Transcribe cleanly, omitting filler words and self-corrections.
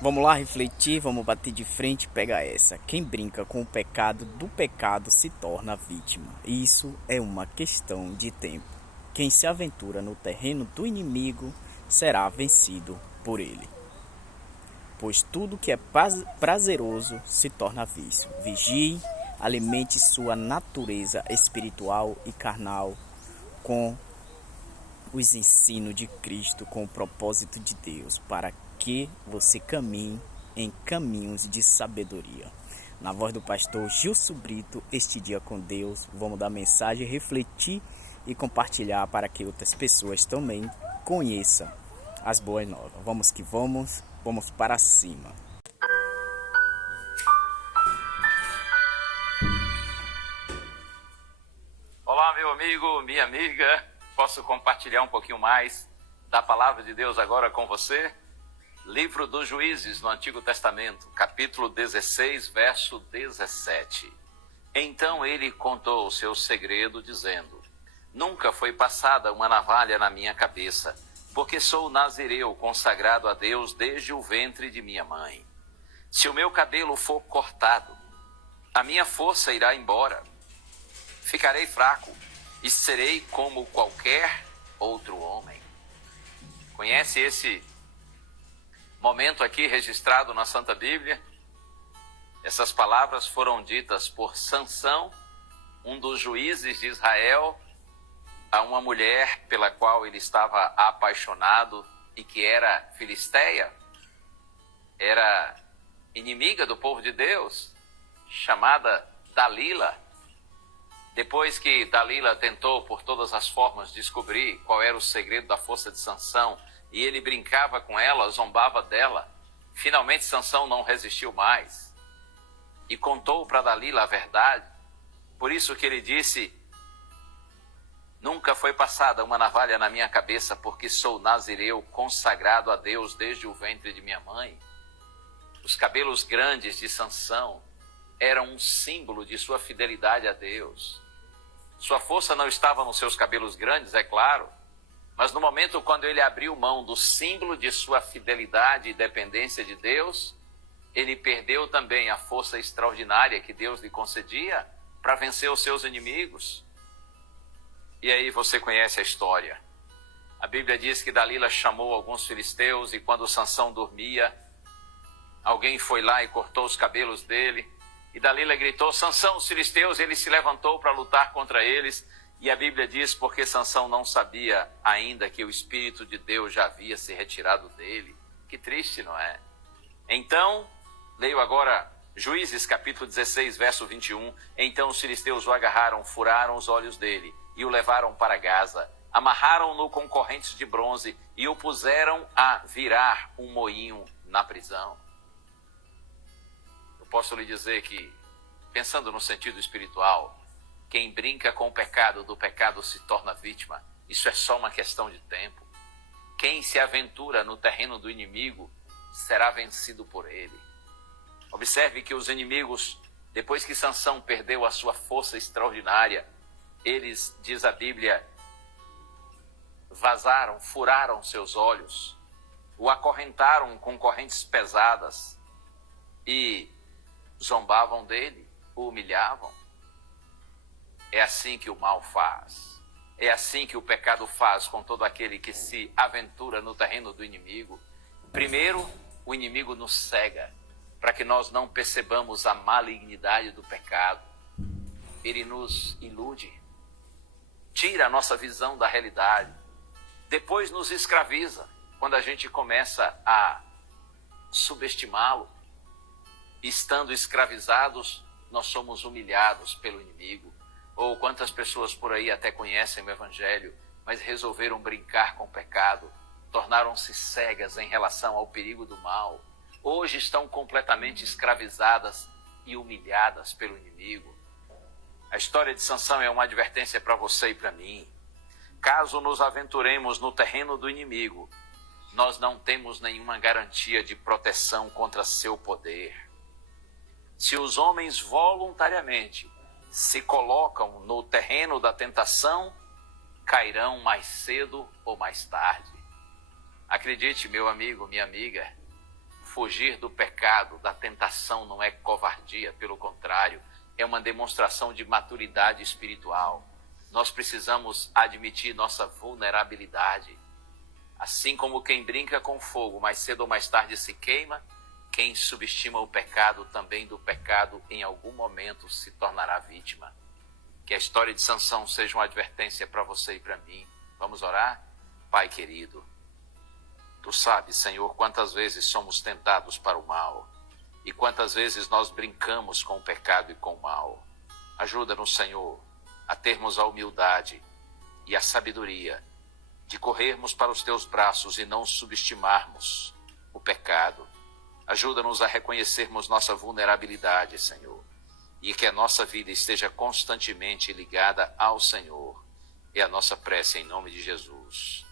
Vamos lá refletir, vamos bater de frente e pegar essa. Quem brinca com o pecado do pecado se torna vítima. Isso é uma questão de tempo. Quem se aventura no terreno do inimigo será vencido por ele. Pois tudo que é prazeroso se torna vício. Vigie, alimente sua natureza espiritual e carnal com os ensinos de Cristo, com o propósito de Deus, para que você caminhe em caminhos de sabedoria. Na voz do pastor Gilson Brito, este dia com Deus, vamos dar mensagem, refletir e compartilhar para que outras pessoas também conheçam as boas novas. Vamos que vamos, vamos para cima. Olá, meu amigo, minha amiga. Posso compartilhar um pouquinho mais da palavra de Deus agora com você? Livro dos Juízes, no Antigo Testamento, capítulo 16, verso 17. Então ele contou o seu segredo, dizendo: Nunca foi passada uma navalha na minha cabeça, porque sou nazireu consagrado a Deus desde o ventre de minha mãe. Se o meu cabelo for cortado, a minha força irá embora. Ficarei fraco e serei como qualquer outro homem. Conhece esse momento aqui registrado na Santa Bíblia? Essas palavras foram ditas por Sansão, um dos juízes de Israel, a uma mulher pela qual ele estava apaixonado e que era filisteia, era inimiga do povo de Deus, chamada Dalila. Depois que Dalila tentou por todas as formas descobrir qual era o segredo da força de Sansão, e ele brincava com ela, zombava dela, finalmente Sansão não resistiu mais e contou para Dalila a verdade. Por isso que ele disse: Nunca foi passada uma navalha na minha cabeça, porque sou nazireu consagrado a Deus desde o ventre de minha mãe. Os cabelos grandes de Sansão eram um símbolo de sua fidelidade a Deus. Sua força não estava nos seus cabelos grandes, é claro, mas no momento quando ele abriu mão do símbolo de sua fidelidade e dependência de Deus, ele perdeu também a força extraordinária que Deus lhe concedia para vencer os seus inimigos. E aí você conhece a história. A Bíblia diz que Dalila chamou alguns filisteus e quando Sansão dormia, alguém foi lá e cortou os cabelos dele. E Dalila gritou: Sansão, os filisteus. Ele se levantou para lutar contra eles. E a Bíblia diz, porque Sansão não sabia ainda que o Espírito de Deus já havia se retirado dele. Que triste, não é? Então, leio agora Juízes capítulo 16, verso 21. Então os filisteus o agarraram, furaram os olhos dele e o levaram para Gaza. Amarraram-no com correntes de bronze e o puseram a virar um moinho na prisão. Posso lhe dizer que, pensando no sentido espiritual, quem brinca com o pecado do pecado se torna vítima. Isso é só uma questão de tempo. Quem se aventura no terreno do inimigo será vencido por ele. Observe que os inimigos, depois que Sansão perdeu a sua força extraordinária, eles, diz a Bíblia, vazaram, furaram seus olhos, o acorrentaram com correntes pesadas e zombavam dele, o humilhavam. É assim que o mal faz. É assim que o pecado faz com todo aquele que se aventura no terreno do inimigo. Primeiro, o inimigo nos cega, para que nós não percebamos a malignidade do pecado. Ele nos ilude, tira a nossa visão da realidade. Depois nos escraviza, quando a gente começa a subestimá-lo. Estando escravizados, nós somos humilhados pelo inimigo. Ou quantas pessoas por aí até conhecem o Evangelho, mas resolveram brincar com o pecado, tornaram-se cegas em relação ao perigo do mal. Hoje estão completamente escravizadas e humilhadas pelo inimigo. A história de Sansão é uma advertência para você e para mim. Caso nos aventuremos no terreno do inimigo, nós não temos nenhuma garantia de proteção contra seu poder. Se os homens voluntariamente se colocam no terreno da tentação, cairão mais cedo ou mais tarde. Acredite, meu amigo, minha amiga, fugir do pecado, da tentação, não é covardia, pelo contrário, é uma demonstração de maturidade espiritual. Nós precisamos admitir nossa vulnerabilidade. Assim como quem brinca com fogo, mais cedo ou mais tarde se queima, quem subestima o pecado, também do pecado, em algum momento se tornará vítima. Que a história de Sansão seja uma advertência para você e para mim. Vamos orar? Pai querido, Tu sabes, Senhor, quantas vezes somos tentados para o mal e quantas vezes nós brincamos com o pecado e com o mal. Ajuda-nos, Senhor, a termos a humildade e a sabedoria de corrermos para os Teus braços e não subestimarmos o pecado. Ajuda-nos a reconhecermos nossa vulnerabilidade, Senhor, e que a nossa vida esteja constantemente ligada ao Senhor. É a nossa prece em nome de Jesus.